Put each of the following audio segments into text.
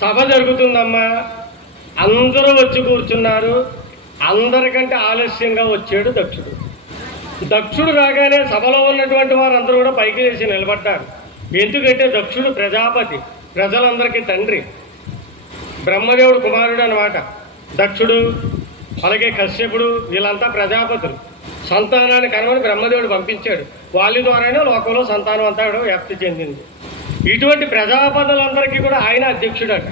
సభ జరుగుతుందమ్మా, అందరూ వచ్చి కూర్చున్నారు. అందరికంటే ఆలస్యంగా వచ్చాడు దక్షుడు. దక్షుడు రాగానే సభలో ఉన్నటువంటి వారందరూ కూడా పైకి వేసి నిలబడ్డారు. ఎందుకంటే దక్షుడు ప్రజాపతి, ప్రజలందరికీ తండ్రి, బ్రహ్మదేవుడు కుమారుడు అన్నమాట. దక్షుడు అలాగే కశ్యపుడు వీళ్ళంతా ప్రజాపతులు. సంతానాన్ని కనమని బ్రహ్మదేవుడు పంపించాడు. వాళ్ళ ద్వారానే లోకంలో సంతానం అంతా కూడా వ్యాప్తి చెందింది. ఇటువంటి ప్రజాపతులందరికీ కూడా ఆయన అధ్యక్షుడట.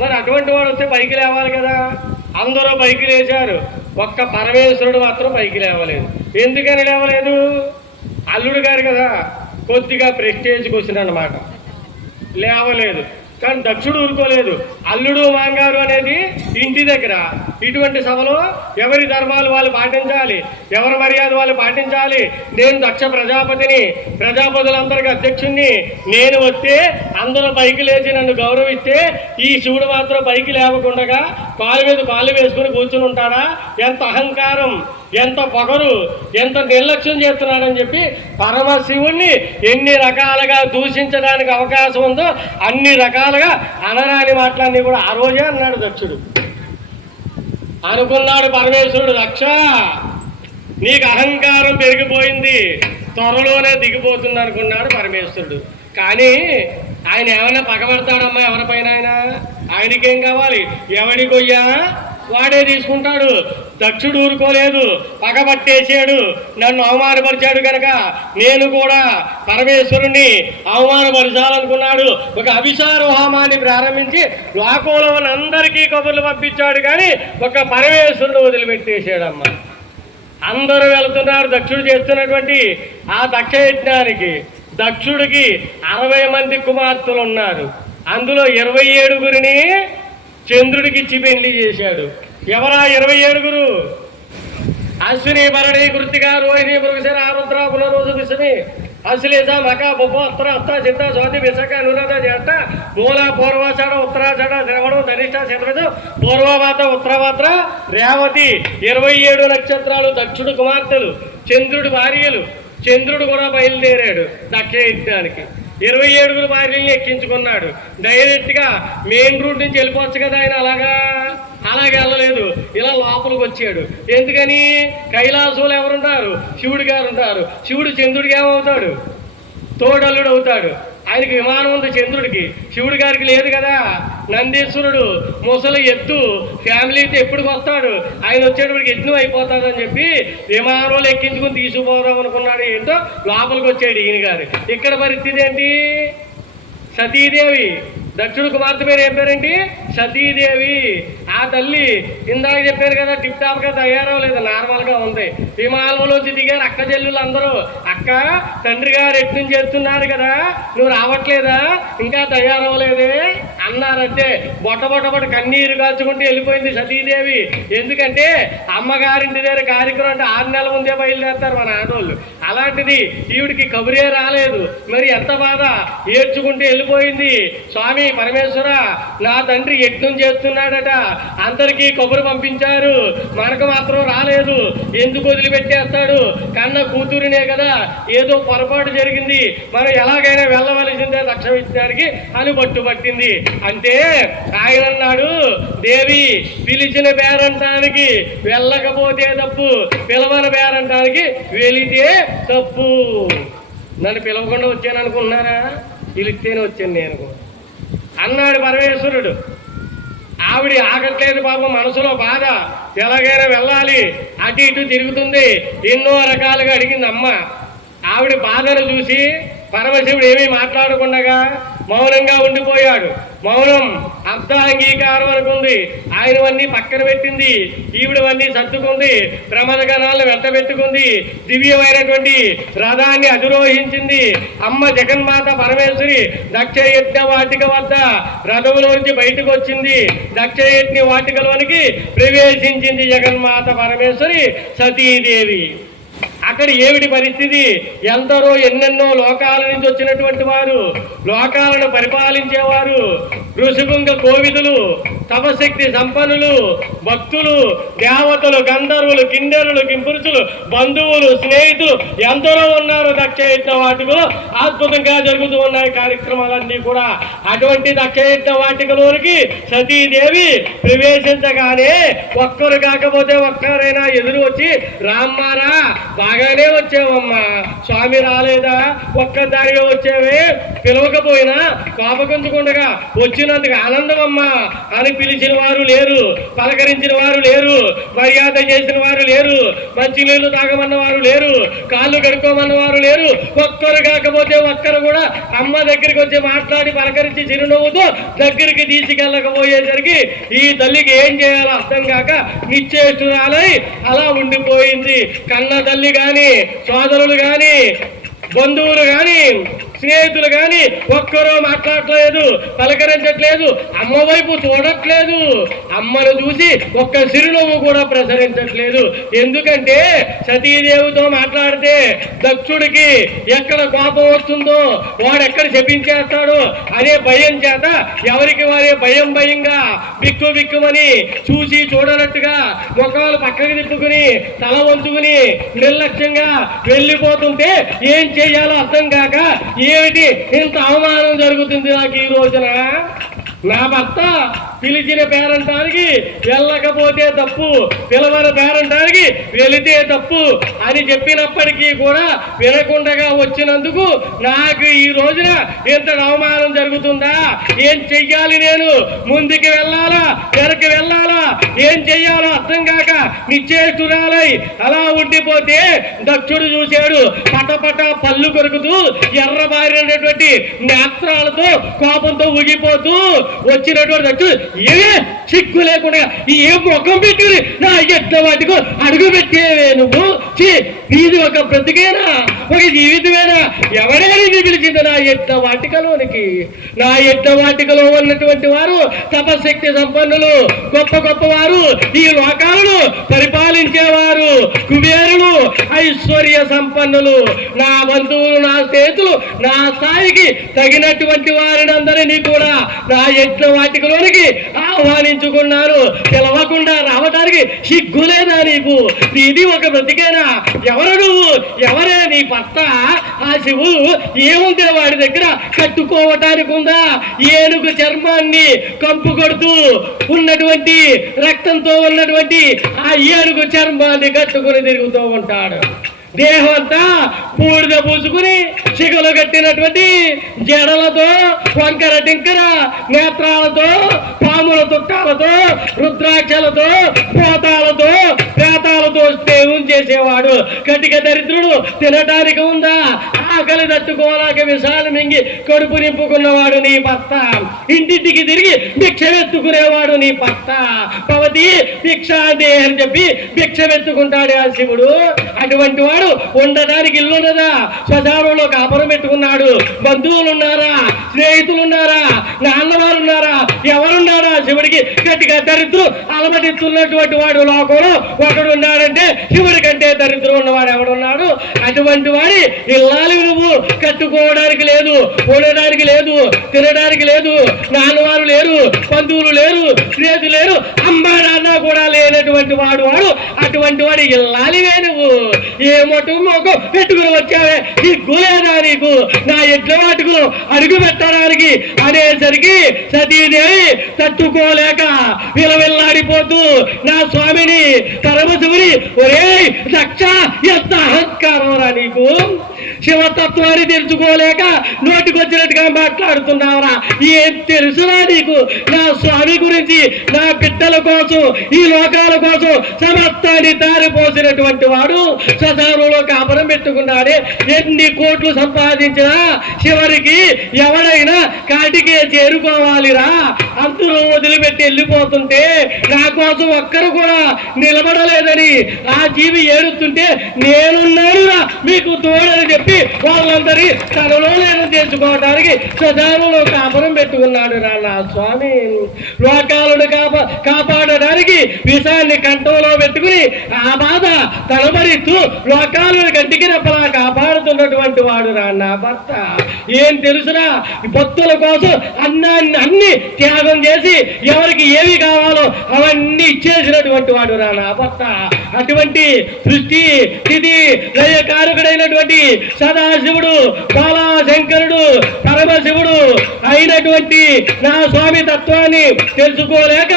మరి అటువంటి వాడు వస్తే పైకి లేవాలి కదా. అందరూ పైకి లేచారు, ఒక్క పరమేశ్వరుడు మాత్రం పైకి లేవలేదు. ఎందుకని లేవలేదు? అల్లుడు గారు కదా, కొద్దిగా ప్రెస్టేజ్ క్వశ్చన్ అన్నమాట, లేవలేదు. కానీ దక్షుడు ఊరుకోలేదు. అల్లుడు మాంగారు అనేది ఇంటి దగ్గర. ఇటువంటి సభలో ఎవరి ధర్మాలు వాళ్ళు పాటించాలి, ఎవరి మర్యాద వాళ్ళు పాటించాలి. నేను దక్ష ప్రజాపతిని, ప్రజాపతులందరికీ అధ్యక్షుణ్ణి. నేను వస్తే అందరూ పైకి లేచి నన్ను గౌరవిస్తే ఈ శివుడు మాత్రం పైకి లేవకుండా కాలు మీద కాళ్ళు వేసుకుని కూర్చుని ఉంటాడా? ఎంత అహంకారం, ఎంత పొగరు, ఎంత నిర్లక్ష్యం చేస్తున్నాడని చెప్పి పరమశివుణ్ణి ఎన్ని రకాలుగా దూషించడానికి అవకాశం ఉందో అన్ని రకాలుగా అనరాని మాటలన్నీ కూడా ఆ రోజే అన్నాడు దక్షుడు. అనుకున్నాడు పరమేశ్వరుడు, దక్ష నీకు అహంకారం పెరిగిపోయింది, త్వరలోనే దిగిపోతుంది అనుకున్నాడు పరమేశ్వరుడు. కానీ ఆయన ఏమైనా పగబడతాడమ్మా ఎవరిపైన? ఆయనకేం కావాలి? ఎవడి గొయ్యా వాడే తీసుకుంటాడు. దక్షుడు ఊరుకోలేదు, పగబట్టేసాడు. నన్ను అవమానపరిచాడు కనుక నేను కూడా పరమేశ్వరుణ్ణి అవమానపరచాలనుకున్నాడు. ఒక అభిసారోహామాన్ని ప్రారంభించి లోకంలో అందరికీ కబుర్లు పంపించాడు. కానీ ఒక పరమేశ్వరుడు వదిలిపెట్టేశాడమ్మా. అందరూ వెళ్తున్నారు దక్షుడు చేస్తున్నటువంటి ఆ దక్ష యజ్ఞానికి. దక్షుడికి 60 మంది కుమార్తెలు ఉన్నారు. అందులో 27గురిని చంద్రుడికి ఇచ్చి పెళ్లి చేశాడు. ఎవరా 27గురు? అశ్విని, భరణి, కృత్తిక, రోహిణి, మృగశిర, ఆరుద్ర, పునరోజు, విషమి, అశ్లేష, మక, బొబ్బ, ఉత్తర, హస్త, చిత్త, స్వాతి, విశాఖ, అనురాధ, జ్యేష్ఠ, మూల, పూర్వాషాఢ, ఉత్తరాషాఢ, శ్రవణం, ధనిష్ట, శతభిజం, పూర్వభాద్ర, ఉత్తరభాద్ర, రేవతి 27 నక్షత్రాలు దక్షుడు కుమార్తెలు, చంద్రుడు భార్యలు. చంద్రుడు కూడా బయలుదేరాడు దక్ష యజ్ఞానికి. 27గురు భార్యల్ని ఎక్కించుకున్నాడు. డైరెక్ట్గా మెయిన్ రూట్ నుంచి వెళ్ళిపోవచ్చు కదా ఆయన. అలాగే వెళ్ళలేదు, ఇలా లోపలికి వచ్చాడు. ఎందుకని? కైలాసంలో ఎవరుంటారు? శివుడు గారు ఉంటారు. శివుడు చంద్రుడికి ఏమవుతాడు? తోడల్లుడు అవుతాడు. ఆయనకి విమానం ఉంది చంద్రుడికి, శివుడి గారికి లేదు కదా. నందీశ్వరుడు ముసలి ఎత్తు ఫ్యామిలీతో ఎప్పుడు వస్తాడు, ఆయన వచ్చేటప్పటికి యజ్ఞం అయిపోతాడని చెప్పి విమానంలో ఎక్కించుకుని తీసుకుపోదాం అనుకున్నాడు. ఏంటో లోపలికి వచ్చాడు ఈయన గారు. ఇక్కడ పరిస్థితి ఏంటి? సతీదేవి, దక్షుడు కుమార్తె పేరు ఏం పేరేంటి? సతీదేవి. ఆ తల్లి ఇందాక చెప్పారు కదా, టిప్ టాప్గా తయారవలేదు, నార్మల్గా ఉంది. విమానంలోంచి దిగారు అక్క చెల్లెళ్ళు అందరూ. అక్క, తండ్రి గారు యజ్ఞం చేస్తున్నారు కదా, నువ్వు రావట్లేదా? ఇంకా తయారవలేదే అన్నారంటే బొట్ట కన్నీరు కాల్చుకుంటూ వెళ్ళిపోయింది సతీదేవి. ఎందుకంటే అమ్మగారింటి దగ్గర కార్యక్రమం అంటే 6 నెలల ముందే బయలుదేరుతారు మన ఆడవాళ్ళు. అలాంటిది ఈవిడికి కబురే రాలేదు. మరి ఎంత బాధ, ఏడ్చుకుంటూ వెళ్ళిపోయింది. స్వామి పరమేశ్వర, నా తండ్రి యజ్ఞం చేస్తున్నాడట, అందరికీ కబురు పంపించారు, మనకు మాత్రం రాలేదు, ఎందుకు వదిలిపెట్టేస్తాడు? కన్న కూతురినే కదా, ఏదో పొరపాటు జరిగింది, మనం ఎలాగైనా వెళ్ళవలసిందే దక్ష యజ్ఞానికి అని పట్టుబట్టింది. అంటే ఆయన అన్నాడు, దేవి పిలిచిన పేరంటానికి వెళ్ళకపోతే తప్పు, పిలవని పేరంటానికి వెళితే తప్పు. నన్ను పిలవకుండా వచ్చాను అనుకుంటున్నారా? పిలిస్తేనే వచ్చాను నేను కూడా అన్నాడు పరమేశ్వరుడు. ఆవిడ ఆగట్లేదు పాపం, మనసులో బాధ, ఎలాగైనా వెళ్ళాలి, అటు ఇటు తిరుగుతుంది, ఎన్నో రకాలుగా అడిగింది అమ్మ. ఆవిడ బాధను చూసి పరమశివుడు ఏమీ మాట్లాడకుండా మౌనంగా ఉండిపోయాడు. మౌనం అర్ధాంగీకారం అనుకుంది. ఆయనవన్నీ పక్కన పెట్టింది, ఈవిడవన్నీ సర్దుకుంది, ప్రమదగణాలను వెంటబెట్టుకుంది, దివ్యమైనటువంటి రథాన్ని అధిరోహించింది. అమ్మ జగన్మాత పరమేశ్వరి దక్షయజ్ఞ వాటిక వద్ద రథంలోంచి బయటకు వచ్చింది. దక్షయజ్ఞ వాటికలోనికి ప్రవేశించింది జగన్మాత పరమేశ్వరి సతీదేవి. అక్కడ ఏమిటి పరిస్థితి? ఎందరో ఎన్నెన్నో లోకాల నుంచి వచ్చినటువంటి వారు, లోకాలను పరిపాలించేవారు, ఋషిపుంగ కోవిదులు, తపశక్తి సంపన్నులు, భక్తులు, దేవతలు, గంధర్వులు, కిన్నెరులు, కింపురుషులు, బంధువులు, స్నేహితులు ఎందరో ఉన్నారు దక్షయజ్ఞ వాటికలో. అద్భుతంగా జరుగుతూ ఉన్నాయి కార్యక్రమాలన్నీ కూడా. అటువంటి దక్షయజ్ఞ వాటికలోనికి సతీదేవి ప్రవేశించగానే ఒక్కరు కాకపోతే ఒక్కరైనా ఎదురు వచ్చి, రామ్మారా బాగానే వచ్చావమ్మా, స్వామి రాలేదా, ఒక్కదానిగా వచ్చావే, పిలవకపోయినా కోపగించకుండా వచ్చినందుకు ఆనందమమ్మా అని పిలిచిన వారు లేరు, పలకరించిన వారు లేరు, మర్యాద చేసిన వారు లేరు, మంచినీళ్ళు తాగమన్న వారు లేరు, కాళ్ళు కడుక్కోమన్న వారు లేరు. ఒక్కరు కాకపోతే ఒక్కరు కూడా అమ్మ దగ్గరికి వచ్చి మాట్లాడి పలకరించి చిరునవ్వుతో దగ్గరికి తీసుకెళ్ళకపోయేసరికి ఈ తల్లికి ఏం చేయాలో అర్థం కాక నిశ్చేష్టురాలై అలా ఉండిపోయింది. కన్న తల్లి కానీ, సోదరులు కానీ, బంధువులు కానీ, స్నేహితులు కానీ ఒక్కరూ మాట్లాడట్లేదు, పలకరించట్లేదు, అమ్మ వైపు చూడట్లేదు, అమ్మను చూసి ఒక్క చిరునవ్వు కూడా ప్రసరించట్లేదు. ఎందుకంటే సతీదేవితో మాట్లాడితే దక్షుడికి ఎక్కడ కోపం వస్తుందో, వాడెక్కడ శపించేస్తాడో అనే భయం చేత ఎవరికి వారే భయంగా బిక్కుమని చూసి చూడనట్టుగా ముఖాలు పక్కకి తిప్పుకుని తల వంచుకుని నిర్లక్ష్యంగా వెళ్ళిపోతుంటే ఏం చెయ్యాలో అర్థం కాక, ఏమిటి ఇంత అవమానం జరుగుతుంది నాకు ఈ రోజున, నా భర్త పిలిచిన పేరంటానికి వెళ్ళకపోతే తప్పు, పిలవని పేరంటానికి వెళితే తప్పు అని చెప్పినప్పటికీ కూడా వినకుండా వచ్చినందుకు నాకు ఈ రోజున ఇంత అవమానం జరుగుతుందా, ఏం చెయ్యాలి, నేను ముందుకు వెళ్ళాలా వెనక్కి వెళ్ళాలా, ఏం చెయ్యాలో అర్థం కాక నిశ్చేష్టురాలై అలా ఉండిపోతే దక్షుడు చూశాడు. పటపట పళ్ళు కొరుకుతూ ఎర్రబారినటువంటి నేత్రాలతో కోపంతో ఊగిపోతూ వచ్చినటువంటి దక్షుడు, ఏ చిక్కు లేకుండా ఏ ముఖం పెట్టుకుని నా ఎట్ల వాటికో అడుగు పెట్టేవే నువ్వు, నీది ఒక బ్రతికేనా, ఒక జీవితమేనా, ఎవరైనా పిలిచింది నా ఎట్ల వాటికలోనికి. నా ఎట్ల వాటికలో ఉన్నటువంటి వారు తపశక్తి సంపన్నులు, గొప్ప గొప్పవారు, ఈ లోకాలను పరిపాలించేవారు, కుబేరులు, ఐశ్వర్య సంపన్నులు, నా బంధువులు, నా స్నేహితులు, నా స్థాయికి తగినటువంటి వారిని అందరినీ కూడా నా ఎట్ల వాటికలోనికి ఆహ్వానించుకున్నారు. పిలవకుండా రావడానికి సిగ్గులేదా నీకు, నీది ఒక బ్రతికేనా, ఎవరు నువ్వు, ఎవరే నీ భర్త, ఆ శివుడు ఏముంది వాడి దగ్గర కట్టుకోవటానికి ఉందా, ఏనుగు చర్మాన్ని కంపు కొడుతూ ఉన్నటువంటి రక్తంతో ఉన్నటువంటి ఆ ఏనుగు చర్మాన్ని కట్టుకుని తిరుగుతూ ఉంటాడు. దేహం అంతా బూడిద పూసుకుని చిగులు కట్టినటువంటి జడలతో, వంకర టింకర నేత్రాలతో, పాముల తుట్టాలతో, రుద్రాక్షలతో, పోతాలతో, ప్రేతాలతో స్నేహం చేసేవాడు. కటిక దరిద్రుడు, తినటానికి ఉందా, ఆకలి తట్టుకోలేక విషాలు మింగి కడుపు నింపుకున్నవాడు నీ భర్త. ఇంటింటికి తిరిగి భిక్షమెత్తుకునేవాడు నీ భర్త. పవతి భిక్షాదే అని చెప్పి భిక్షమెత్తుకుంటాడు ఆ శివుడు. అటువంటి వాడు ఉండడానికి ఇల్లున్నదా, శ్మశానంలో కాపురం పెట్టుకున్నాడు. బంధువులు ఉన్నారా, స్నేహితులు ఉన్నారా, నాన్నవారు ఉన్నారా, ఎవరున్నారా శివుడికి గట్టిగా దరిద్రుడు అలమటిస్తున్నటువంటి వాడు లోకంలో ఒకడున్నాడంటే శివుడి కంటే దరిద్రం ఉన్నవాడు ఎవడున్నాడు? అటువంటి వాడి ఇల్లాలి నువ్వు కట్టుకోవడానికి లేదు, ఉండడానికి లేదు, తినడానికి లేదు, నాన్నవారు లేరు, బంధువులు లేరు, స్నేహితులు లేరు, అమ్మ నాన్న కూడా లేనటువంటి వాడు అటువంటి వాడి ఇల్లాలివే నువ్వు. ఏమో మొగం పెట్టుకుని వచ్చావే, సిగ్గులేదా నీకు, నా ఎడ్ల వాటికు అడుగు పెట్టడానికి అనేసరికి సతీదేవి తట్టుకోలేక విలవిల్లాడిపోతూ నా స్వామిని పరమశివుని, ఒరే దక్ష ఎంత అహంకారం రా నీకు, శివతత్వాన్ని తెలుసుకోలేక నోటికొచ్చినట్టుగా మాట్లాడుతున్నావురా, ఏం తెలుసురా నీకు నా స్వామి గురించి, నా బిడ్డల కోసం, ఈ లోకాల కోసం సమస్తాన్ని దారిపోసినటువంటి వాడు శ్మశానంలో కాపురం పెట్టుకున్నాడే. ఎన్ని కోట్లు సంపాదించినా చివరికి ఎవరైనా కాటికే చేరుకోవాలిరా, అందరూ వదిలిపెట్టి వెళ్ళిపోతుంటే నా కోసం ఒక్కరు కూడా నిలబడలేదని ఆ జీవి ఏడుతుంటే నేనున్నానురా మీకు తోడని చెప్పి చెప్పి వాళ్ళందరి తనలో నేను చేసుకోవడానికి శ్మశానంలో కాపురం పెట్టుకున్నాడు నా స్వామి. లోకాలను కాపాడడానికి విషాన్ని కంఠంలో పెట్టుకుని ఆ బాధ తలబరిస్తూ లోకాలను గంటికి రెప్పలా కాపాడుతున్నటువంటి వాడు నా భర్త. ఏం తెలుసునా, భక్తుల కోసం అన్ని త్యాగం చేసి ఎవరికి ఏమి కావాలో అవన్నీ ఇచ్చేసినటువంటి వాడు నా భర్త. అటువంటి సృష్టి స్థితి లయకారకుడైనటువంటి సదాశివుడు, బాలాశంకరుడు, పరమశివుడు అయినటువంటి నా స్వామి తత్వాన్ని తెలుసుకోలేక,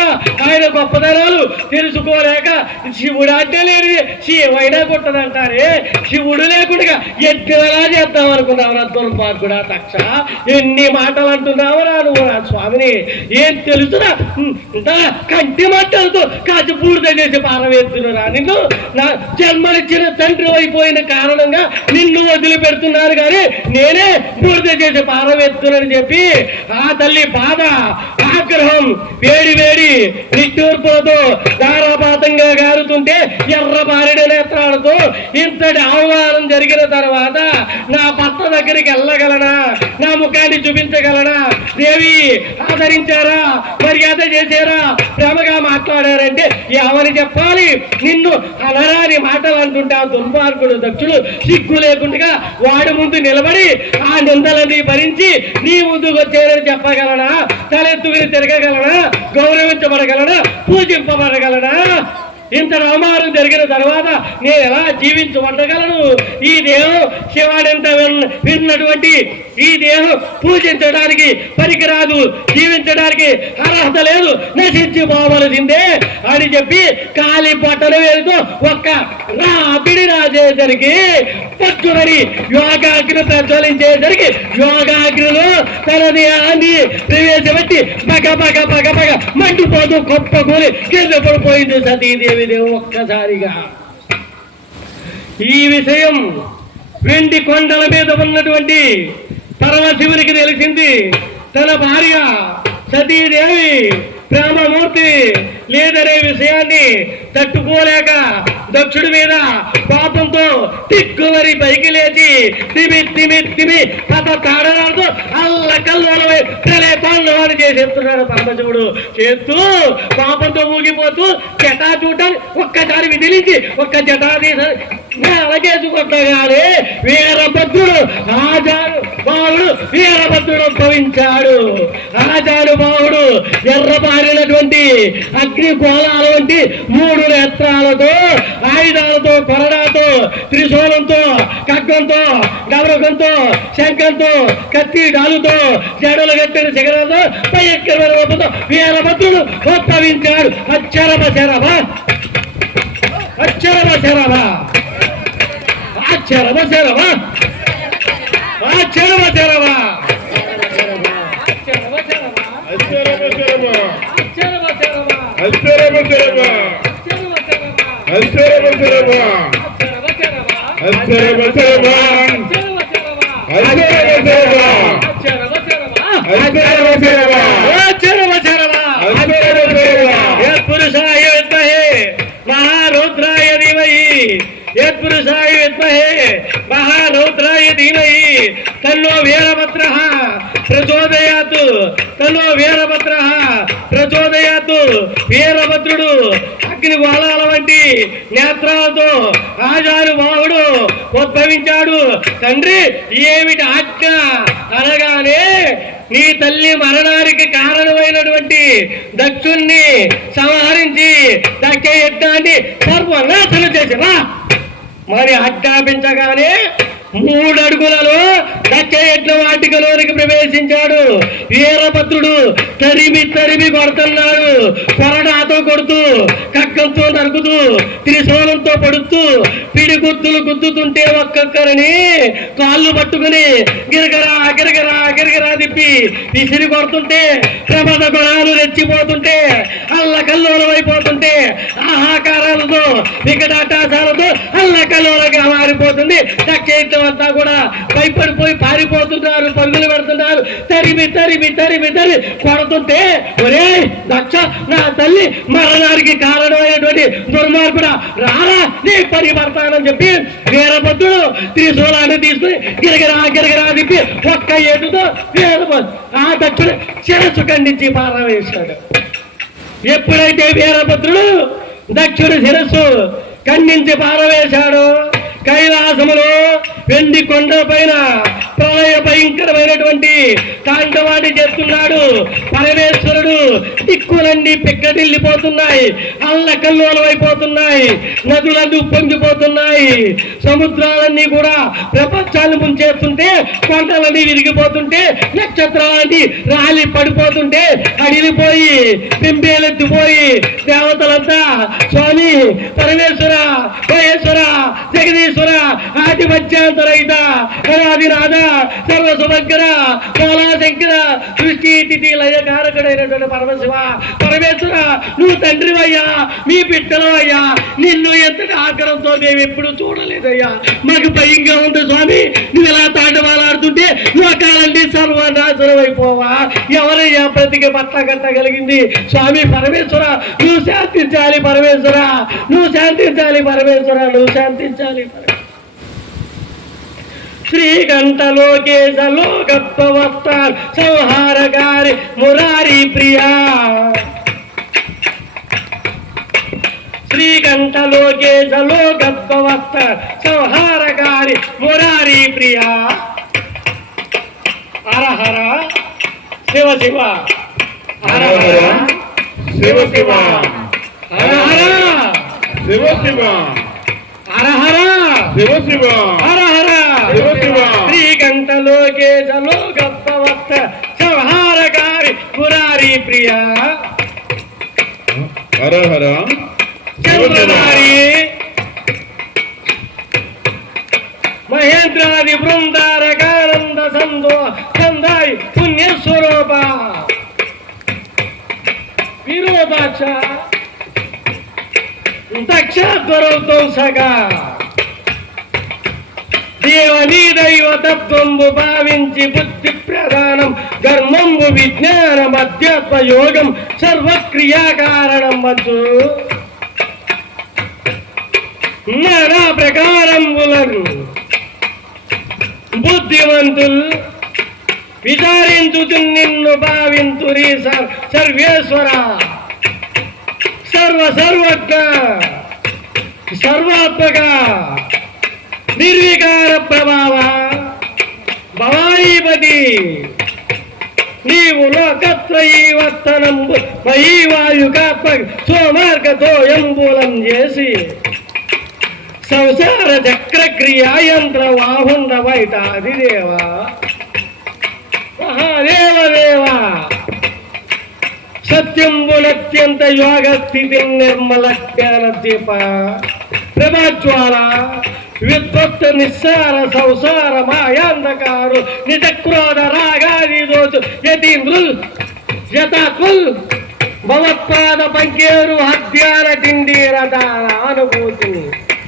ఆయన గొప్పతనాలు తెలుసుకోలేక, శివుడు అంటే లేని శివైనా కొట్టదంటారే, శివుడు లేకుండా ఎట్లా చేద్దాం అనుకున్నావు నా దుర్మార్గుడా తక్ష. ఎన్ని మాటలు అంటున్నావు నువ్వు నా స్వామిని. ఏం తెలుసురా, కంటి మాటలతో కాచి పూర్తి చేసి పారవేస్తున్నా నిన్ను. నా జన్మనిచ్చిన తండ్రి అయిపోయిన కారణంగా నిన్ను వదిలిపెడుతున్నారు కానీ నేనే పూర్తి చేసి పారవేస్తున్నానని చెప్పి ఆ తల్లి బాధ, ఆగ్రహం, వేడి వేడి నిట్టూర్పులతో ధారాపాతంగా గారుతుంటే ఎర్రబారిన నేత్రాలతో ఇంతటి అవమానం జరిగిన తర్వాత నా భర్త దగ్గరికి వెళ్ళగలనా, నా ముఖాన్ని చూపించగలనా? దేవి ఆదరించారా, మర్యాద చేశారా, ప్రేమగా మాట్లాడారంటే ఏమని చెప్పాలి? నిన్ను అనరాని మాటలు అంటుంటే ఆ దుర్మార్గుడు దక్షుడు సిగ్గు లేకుండా వాడి ముందు నిలబడి ఆ నిందలని భరించి నీ ముందుకు వచ్చారని చెప్పగలనా? తలెత్తుకుని తిరగగలనా? గౌరవించబడగలనా? పూజింపబడగలనా? ఇంత అవమానం జరిగిన తర్వాత నేను ఎలా జీవించబడగలను? ఈ దేహం శివాడంత విన్నటువంటి ఈ దేహం పూజించడానికి పనికిరాదు, జీవించడానికి అర్హత లేదు, నశించి పోవలసిందే అని చెప్పి కాలి బట్టలు వేరుతో ఒక్క రాపిడి రాసేసరికి పట్టునని యోగాగ్ని ప్రజ్వలించేసరికి యోగాగ్నిలో తన దేహాన్ని ప్రవేశపెట్టి పగ పగ పగ పగ మండిపోతూ గొప్ప కూలి కింద పడిపోయింది సతీదేవి ఒక్కసారిగా. ఈ విషయం వెండి కొండల మీద ఉన్నటువంటి పరమశివునికి తెలిసింది. తన భార్య సతీదేవి ప్రేమమూర్తి లేదనే విషయాన్ని తట్టుకోలేక దక్షుడి మీద పాపంతో తిక్కువరి పైకి లేచి తిమి పద తాడనాలతో అల్లకల్లోనమై ప్రళయతాండవాన్ని చేసేస్తున్నాడు పరమశివుడు. చేస్తూ పాపంతో ఊగిపోతూ జటా చూడటానికి ఒక్కసారి విదిలించి ఒక్క జటా తీసి అలాగేసుకుంటగానే వీరభద్రుడు ఆజాను బావుడు వీరభద్రుడు ఉద్భవించాడు. ఆజాను బావుడు ఎర్రబారినటువంటి అగ్ని గోళాల వంటి 3 నేత్రాలతో, ఆయుధాలతో, కొరడాతో, త్రిశూలంతో, ఖడ్గంతో, గౌరవంతో, శంఖంతో, కత్తి డాలుతో, జడలు కట్టిన శిఖరాలతో భయంకరమైన రూపంతో వీరభద్రుడు ఉద్భవించాడు. అక్షరమ శరభ అక్షరమ శరభ అక్షరమ శరభ అక్షరమ శరభ महारौद्राय धीमहि यत्पुरुषाय विद्महे महारौद्राय धीमहि तन्नो वीरभद्रः ప్రచోదయాతు తనో వీరభద్రః ప్రచోదయాతు. వీరభద్రుడు అగ్ని గోళాల వంటి నేత్రాలతో ఆజానుబాహుడు ఉద్భవించాడు. తండ్రి ఏమిటి ఆజ్ఞ అనగానే నీ తల్లి మరణానికి కారణమైనటువంటి దక్షుణ్ణి సంహరించి దక్ష యజ్ఞాన్ని సర్వనాశనం చేసినా మరి ఆజ్ఞాపించగానే 3 అడుగులలో దక్షయజ్ఞ వాటికలోనికి ప్రవేశించాడు. వీరభద్రుడు తరిమి కొడుతున్నాడు. కొరడాతో కొడుతూ, ఖడ్గంతో నరుకుతూ, త్రిశూలంతో పడుతూ, పిడి గుద్దుతుంటే ఒక్కొక్కరిని కాళ్ళు పట్టుకుని గిరగరా తిప్పి విసిరి కొడుతుంటే, ప్రమద గుణాలు రెచ్చిపోతుంటే, అల్లకల్లోలమైపోతుంటే, ఆహాకారాలతో వికటాటాసాలతో అల్లకల్లోలగా మారిపోతుంది. దక్షయజ్ఞం అంతా కూడా భయపడిపోయి పారిపోతున్నారు, పరుగులు పెడుతున్నారు. తరిమి కొడుతుంటే, ఒరే దక్ష, నా తల్లి మరణానికి కారణమైనటువంటి దుర్మార్గుడా రారా నీ పని పడతానని చెప్పి వీరభద్రుడు త్రిశూలాన్ని తీసుకుని గిరగిరా గిరగిరా తిప్పి ఒక్క ఏటుతో ఆ దక్షుడు శిరస్సు ఖండించి పారవేశాడు. ఎప్పుడైతే వీరభద్రుడు దక్షుడి శిరస్సు ఖండించి పారవేశాడు, కైలాసములో వెండి కొండ పైన ప్రళయ భయంకరమైనటువంటి తాండవాన్ని చేస్తున్నాడు పరమేశ్వరుడు. దిక్కులన్నీ పిక్కటిల్లిపోతున్నాయి, అల్లకల్లోలమైపోతున్నాయి, నదులన్నీ పొంగిపోతున్నాయి, సముద్రాలన్నీ కూడా ప్రపంచాన్ని ముంచేస్తుంటే, కొండలన్నీ విరిగిపోతుంటే, నక్షత్రాలన్నీ రాలి పడిపోతుంటే అడిగిపోయి పింబేలెత్తిపోయి దేవతలంతా స్వామి పరమేశ్వర మహేశ్వర జగదీశ్వర ఆది మధ్యాంతరహిత అనాదినాథ సర్వ సమగ్ర బాలాశంకర సృష్టి తిథి లయకారకుడైనటువంటి పరమశివ పరమేశ్వర నువ్వు తండ్రివయ్యా, మీ బిడ్డలు అయ్యా, నిన్ను ఎంతటి ఆగ్రహంతో మేము ఎప్పుడు చూడలేదయ్యా, మాకు భయంగా ఉంది స్వామి. నువ్వు ఇలా తాండవాలాడుతుంటే లోకాలన్నీ సర్వనాశనం అయిపోవా, ఎవరయ్యా బ్రతికి పట్ల కట్టగలిగింది స్వామి పరమేశ్వర నువ్వు శాంతించాలి పరమేశ్వర, నువ్వు శాంతించాలి పరమేశ్వర, నువ్వు శాంతించాలి. శ్రీకంఠలోకేశ లోకత్వవస్తార్ సంహారకారి మురారి ప్రియా, శ్రీకంఠలోకేశ లోకత్వవస్తార్ సంహారకారి మురారి ప్రియా. హర హర శివ శివ, హర హర శివ శివ, హర హర శివ శివ, హర హర శివ శివ, హర హర శివ శివ. శ్రీకంఠలోకేశ లోకత్వవస్త సంహారకారి మురారి ప్రియా, హర హర చంద్రధారి మహేంద్రాది బృందారకానంద సందో సందాయి పుణ్యస్వరూప విరోధాక్ష దక్షాధ్వరౌతౌసగా దేవనీ దైవతత్వంబు భావించి బుద్ధి ప్రధానం ధర్మంబు విజ్ఞానం అధ్యాత్మ యోగం సర్వక్రియాకారణం వచ్చు నానా ప్రకారంబులను బుద్ధివంతులు విచారించు నిన్ను భావింతురి సర్వేశ్వర సర్వజ్ఞ సర్వాత్మక నిర్వికార ప్రభావ భవానీపతి నీవు లోకత్రయీవర్తనంబు మహీవాయుకాత్మ సోమార్గతో ఎంబూలం చేసి సంసార చక్రక్రియాయంత్ర వాహుండ వైతాదిదేవ మహాదేవదేవ సత్యంబులత్యంత యోగ స్థితి నిర్మల జ్ఞాన దీప ప్రభాజ్వాల విద్వత్త నిస్సార సంసార మాయాంధకారు నిజక్రోధ రాగాది దోచు యతీంద్రుల్ యతాకుల్ భవత్పాద పంకేరు హద్యాన టిండీర దాన అనుభూతిని